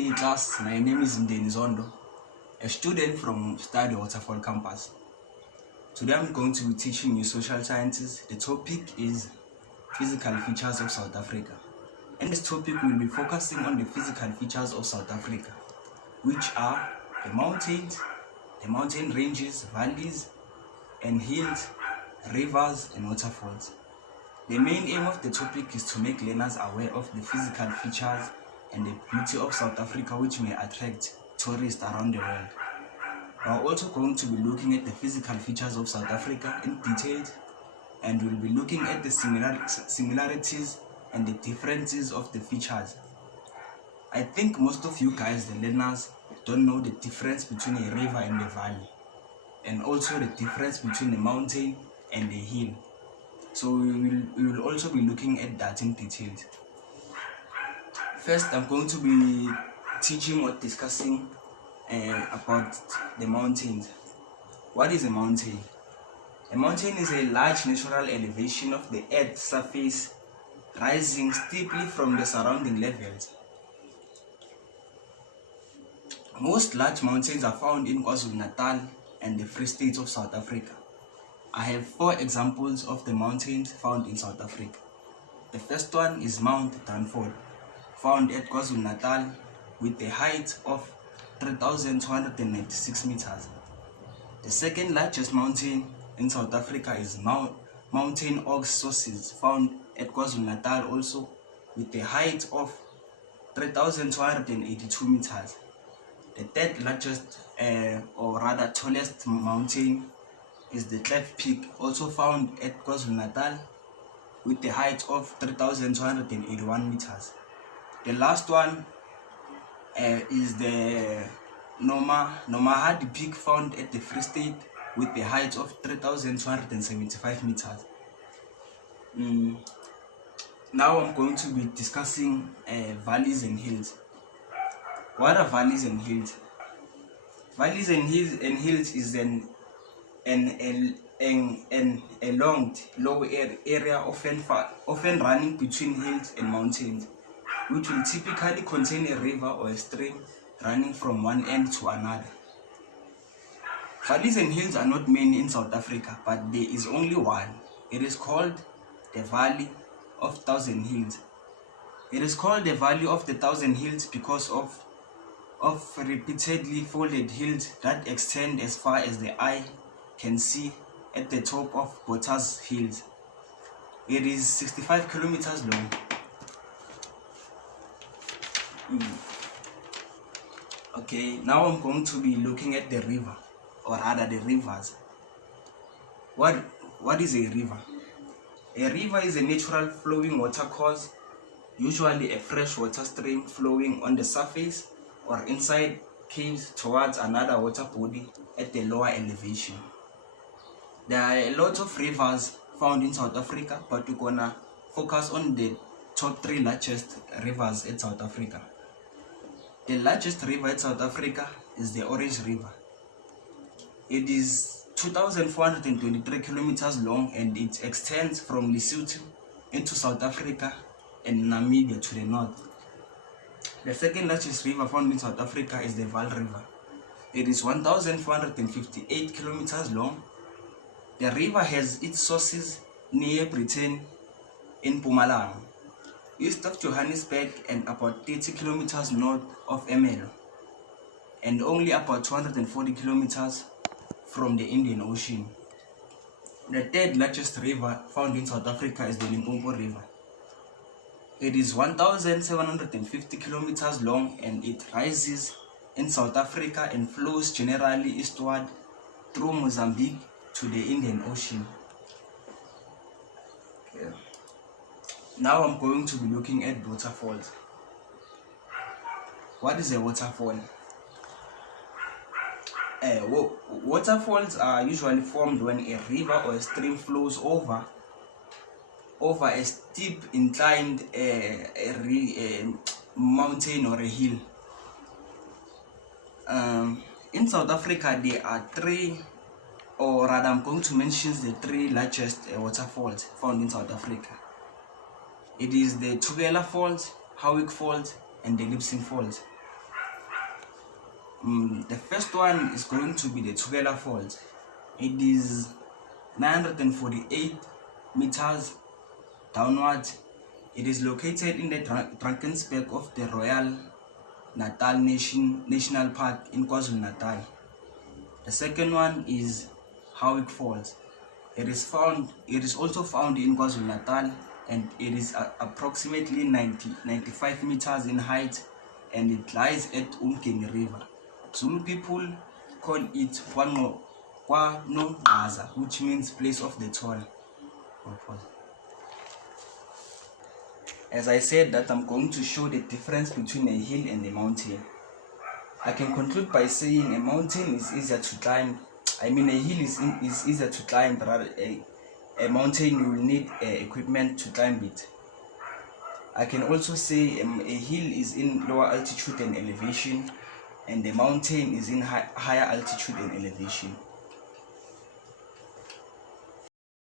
day class. My name is Zondo, a student from Study Waterfall campus. Today I'm going to be teaching you social sciences. The topic is physical features of South Africa. And this topic will be focusing on the physical features of South Africa, which are the mountains, the mountain ranges, valleys and hills, rivers and waterfalls. The main aim of the topic is to make learners aware of the physical features and the beauty of South Africa, which may attract tourists around the world. We are also going to be looking at the physical features of South Africa in detail, and we'll be looking at the similarities and the differences of the features. I think most of you guys, the learners, don't know the difference between a river and a valley, and also the difference between a mountain and a hill. So we will also be looking at that in detail. First, I'm going to be teaching or discussing about the mountains. What is a mountain? A mountain is a large natural elevation of the earth's surface rising steeply from the surrounding levels. Most large mountains are found in KwaZulu-Natal and the Free State of South Africa. I have 4 examples of the mountains found in South Africa. The first one is Mount Danford, found at KwaZulu-Natal with a height of 3,296 meters. The second largest mountain in South Africa is Mountain Oaks Sources, found at KwaZulu-Natal also with a height of 3,282 meters. The third largest or rather tallest mountain is the Cleft Peak, also found at KwaZulu-Natal with a height of 3,281 meters. The last one is the Nomahadi Peak, found at the Free State with a height of 3,275 meters. Now I'm going to be discussing valleys and hills. What are valleys and hills? Valleys and hills is a long, low area often running between hills and mountains, which will typically contain a river or a stream running from one end to another. Valleys and hills are not many in South Africa, but there is only one. It is called the Valley of Thousand Hills. It is called the Valley of the Thousand Hills because of repeatedly folded hills that extend as far as the eye can see at the top of Botha's Hills. It is 65 kilometers long. Okay, now I'm going to be looking at the river, or rather the rivers. What is a river? A river is a natural flowing watercourse, usually a freshwater stream flowing on the surface or inside caves towards another water body at the lower elevation. There are a lot of rivers found in South Africa, but we're gonna focus on the top 3 largest rivers in South Africa. The largest river in South Africa is the Orange River. It is 2,423 kilometers long, and it extends from Lesotho into South Africa and Namibia to the north. The second largest river found in South Africa is the Vaal River. It is 1,458 kilometers long. The river has its sources near Britain in Mpumalanga, east of Johannesburg, and about 30 kilometers north of Ermelo, and only about 240 kilometers from the Indian Ocean. The third largest river found in South Africa is the Limpopo River. It is 1,750 kilometers long, and it rises in South Africa and flows generally eastward through Mozambique to the Indian Ocean. Okay. Now I'm going to be looking at waterfalls. What is a waterfall? Waterfalls are usually formed when a river or a stream flows over a steep inclined mountain or a hill. In South Africa, there are 3, or rather I'm going to mention the 3 largest waterfalls found in South Africa. It is the Thobela Falls, Howick Falls, and the Lipsing Falls. The first one is going to be the Tugela Falls. It is 948 meters downwards. It is located in the Drakensberg of the Royal Natal National Park in KwaZulu-Natal. The second one is Howick Falls. It is also found in KwaZulu-Natal, and it is approximately 95 meters in height, and it lies at Umgeni River. Zulu people call it Kwanogaza, which means place of the tall. As I said that I'm going to show the difference between a hill and a mountain. I can conclude by saying a mountain is easier to climb. A hill is easier to climb, but a mountain you will need equipment to climb it. I can also say a hill is in lower altitude and elevation, and the mountain is in higher altitude and elevation.